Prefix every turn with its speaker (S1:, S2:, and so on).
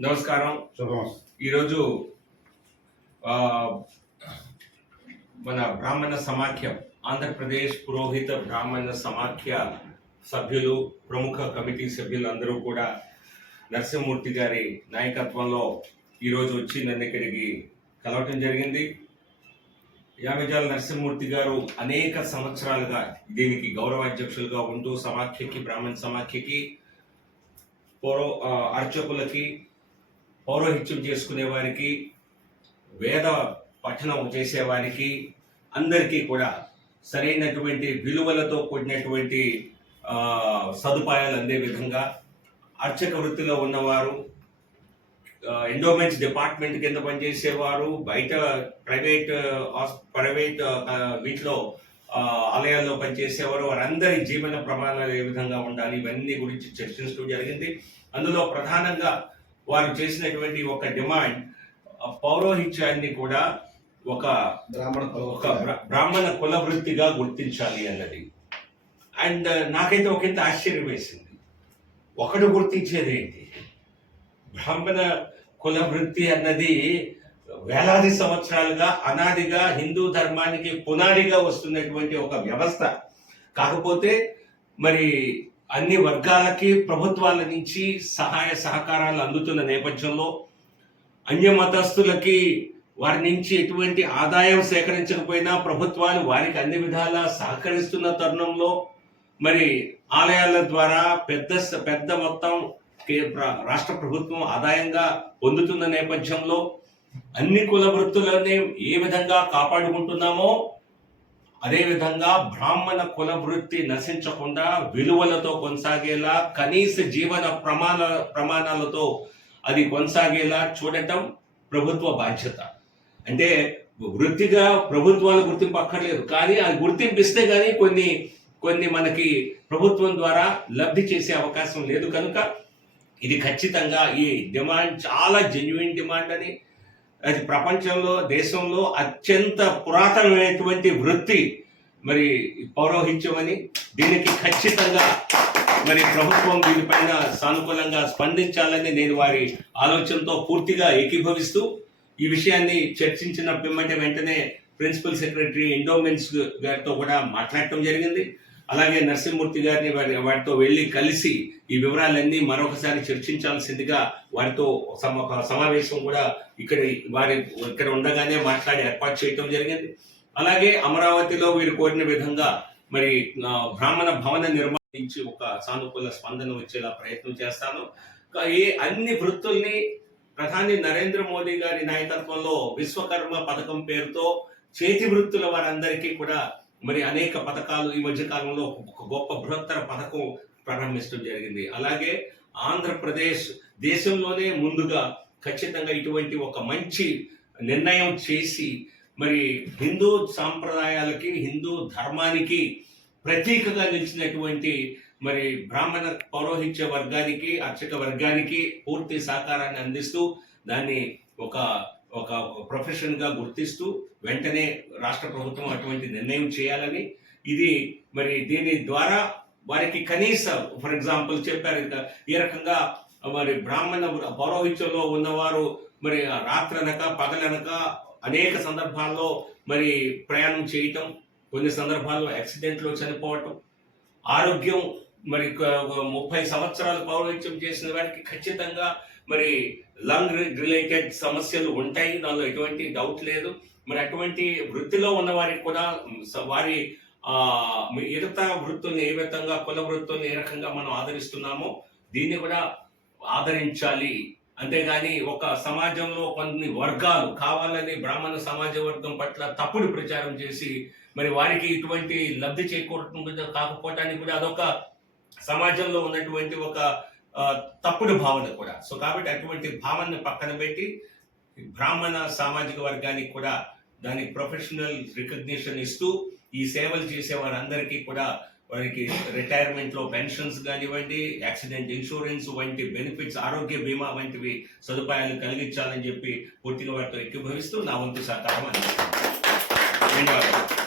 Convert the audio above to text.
S1: నమస్కారం. ఈరోజు మన బ్రాహ్మణ సమాఖ్య ఆంధ్రప్రదేశ్ పురోహిత బ్రాహ్మణ సమాఖ్య సభ్యులు ప్రముఖ కమిటీ సభ్యులు అందరూ కూడా నరసింహమూర్తి గారి నాయకత్వంలో ఈరోజు వచ్చి నన్ను ఇక్కడికి కలవటం జరిగింది. యాగజాల నరసింహమూర్తి గారు అనేక సంవత్సరాలుగా దీనికి గౌరవ అధ్యక్షులుగా ఉంటూ సమాఖ్యకి బ్రాహ్మణ సమాఖ్యకి పౌరో అర్చకులకి పౌరోహిత్యం చేసుకునే వారికి వేద పఠనం చేసేవారికి అందరికీ కూడా సరైనటువంటి విలువలతో కూడినటువంటి సదుపాయాలు అందే విధంగా అర్చక వృత్తిలో ఉన్నవారు ఎండోమెంట్స్ డిపార్ట్మెంట్ కింద పనిచేసేవారు బయట ప్రైవేట్ హాస్- ప్రైవేట్ వీటిలో ఆలయాల్లో పనిచేసేవారు. వారందరి జీవన ప్రమాణాలు ఏ విధంగా ఉండాలి ఇవన్నీ గురించి చర్చించడం జరిగింది. అందులో ప్రధానంగా వారు చేసినటువంటి ఒక డిమాండ్ పౌరోహిత్యాన్ని కూడా ఒక
S2: బ్రాహ్మణ
S1: ఒక బ్రా- బ్రాహ్మణ కుల వృత్తిగా గుర్తించాలి అన్నది. అండ్ నాకైతే ఒకంత ఆశ్చర్యం వేసింది. ఒకడు గుర్తించేది ఏంటి బ్రాహ్మణ కుల వృత్తి అన్నది వేలాది సంవత్సరాలుగా అనాదిగా హిందూ ధర్మానికి పునాదిగా వస్తున్నటువంటి ఒక వ్యవస్థ. కాకపోతే మరి అన్ని వర్గాలకి ప్రభుత్వాల నుంచి సహాయ సహకారాలు అందుతున్న నేపథ్యంలో అన్య మతస్థులకి వారి నుంచి ఎటువంటి ఆదాయం సేకరించకపోయినా ప్రభుత్వాలు వారికి అన్ని విధాలా సహకరిస్తున్న తరుణంలో మరి ఆలయాల ద్వారా పెద్ద పెద్ద మొత్తం రాష్ట్ర ప్రభుత్వం ఆదాయంగా పొందుతున్న నేపథ్యంలో అన్ని కుల వృత్తులని ఏ విధంగా కాపాడుకుంటున్నామో అదేవిధంగా బ్రాహ్మణ కుల వృత్తి నశించకుండా విలువలతో కొనసాగేలా కనీస జీవన ప్రమాణ ప్రమాణాలతో అది కొనసాగేలా చూడటం ప్రభుత్వ బాధ్యత. అంటే వృత్తిగా ప్రభుత్వాల గుర్తింపు అక్కర్లేదు కానీ అది గుర్తింపు ఇస్తే కానీ కొన్ని కొన్ని మనకి ప్రభుత్వం ద్వారా లబ్ధి చేసే అవకాశం లేదు కనుక ఇది ఖచ్చితంగా ఈ డిమాండ్ చాలా జెన్యున్ డిమాండ్ అని అది ప్రపంచంలో దేశంలో అత్యంత పురాతనమైనటువంటి వృత్తి మరి పౌరోహిత్యమని దీనికి ఖచ్చితంగా మరి ప్రభుత్వం దీనిపైన సానుకూలంగా స్పందించాలని నేను వారి ఆలోచనతో పూర్తిగా ఏకీభవిస్తూ ఈ విషయాన్ని చర్చించిన పిమ్మటే వెంటనే ప్రిన్సిపల్ సెక్రటరీ ఎండోమెంట్స్ గారితో కూడా మాట్లాడటం జరిగింది. అలాగే నరసింహమూర్తి గారిని వారి వారితో వెళ్ళి కలిసి ఈ వివరాలన్నీ మరొకసారి చర్చించాల్సిందిగా వారితో ఒక సమావేశం కూడా ఇక్కడ వారి ఇక్కడ ఉండగానే మాట్లాడి ఏర్పాటు చేయటం జరిగింది. అలాగే అమరావతిలో వీరు కోరిన విధంగా మరి బ్రాహ్మణ భవన నిర్మాణించి ఒక సానుకూల స్పందన వచ్చేలా ప్రయత్నం చేస్తాను. ఏ ఈ అన్ని వృత్తుల్ని ప్రధాని నరేంద్ర మోదీ గారి నాయకత్వంలో విశ్వకర్మ పథకం పేరుతో చేతి వృత్తుల వారందరికీ కూడా మరి అనేక పథకాలు ఈ మధ్య కాలంలో ఒక గొప్ప బృహత్తర పథకం ప్రారంభించడం జరిగింది. అలాగే ఆంధ్రప్రదేశ్ దేశంలోనే ముందుగా ఖచ్చితంగా ఇటువంటి ఒక మంచి నిర్ణయం చేసి మరి హిందూ సాంప్రదాయాలకి హిందూ ధర్మానికి ప్రతీకగా నిలిచినటువంటి మరి బ్రాహ్మణ పౌరోహిత్య వర్గానికి అర్చక వర్గానికి పూర్తి సహకారాన్ని అందిస్తూ దాన్ని ఒక ఒక ప్రొఫెషన్గా గుర్తిస్తూ వెంటనే రాష్ట్ర ప్రభుత్వం అటువంటి నిర్ణయం చేయాలని. ఇది మరి దీని ద్వారా వారికి కనీస ఫర్ ఎగ్జాంపుల్ చెప్పారు ఇంకా ఈ రకంగా మరి బ్రాహ్మణ పౌరోహిత్యంలో ఉన్నవారు మరి రాత్రనక పగలనక అనేక సందర్భాల్లో మరి ప్రయాణం చేయటం కొన్ని సందర్భాల్లో యాక్సిడెంట్లో చనిపోవటం ఆరోగ్యం మరి ముప్పై సంవత్సరాలు పౌరోహిత్యం చేసిన వారికి ఖచ్చితంగా మరి లంగ్ రిలేటెడ్ సమస్యలు ఉంటాయి. దానిలో ఎటువంటి డౌట్ లేదు. మరి అటువంటి వృత్తిలో ఉన్న వారికి కూడా వారి ఇరత వృత్తుల్ని ఏ విధంగా కుల వృత్తుల్ని ఏ రకంగా మనం ఆదరిస్తున్నామో దీన్ని కూడా ఆదరించాలి. అంతేగాని ఒక సమాజంలో కొన్ని వర్గాలు కావాలని బ్రాహ్మణ సమాజ వర్గం పట్ల తప్పుడు ప్రచారం చేసి మరి వారికి ఇటువంటి లబ్ధి చేకూరటం కాకపోవటానికి కూడా అదొక సమాజంలో ఉన్నటువంటి ఒక తప్పుడు భావన కూడా. సో కాబట్టి అటువంటి భావనను పక్కన పెట్టి బ్రాహ్మణ సామాజిక వర్గానికి కూడా దాని ప్రొఫెషనల్ రికగ్నిషన్ ఇస్తూ ఈ సేవలు చేసే వారందరికీ కూడా వారికి రిటైర్మెంట్లో పెన్షన్స్ కానివ్వండి యాక్సిడెంట్ ఇన్సూరెన్స్ వంటి బెనిఫిట్స్ ఆరోగ్య బీమా వంటివి సదుపాయాలు కలిగించాలని చెప్పి పూర్తిగా వారితో ఎక్కిభవిస్తూ నా వంతు సహకారం అందిస్తాను ధన్యవాదాలు.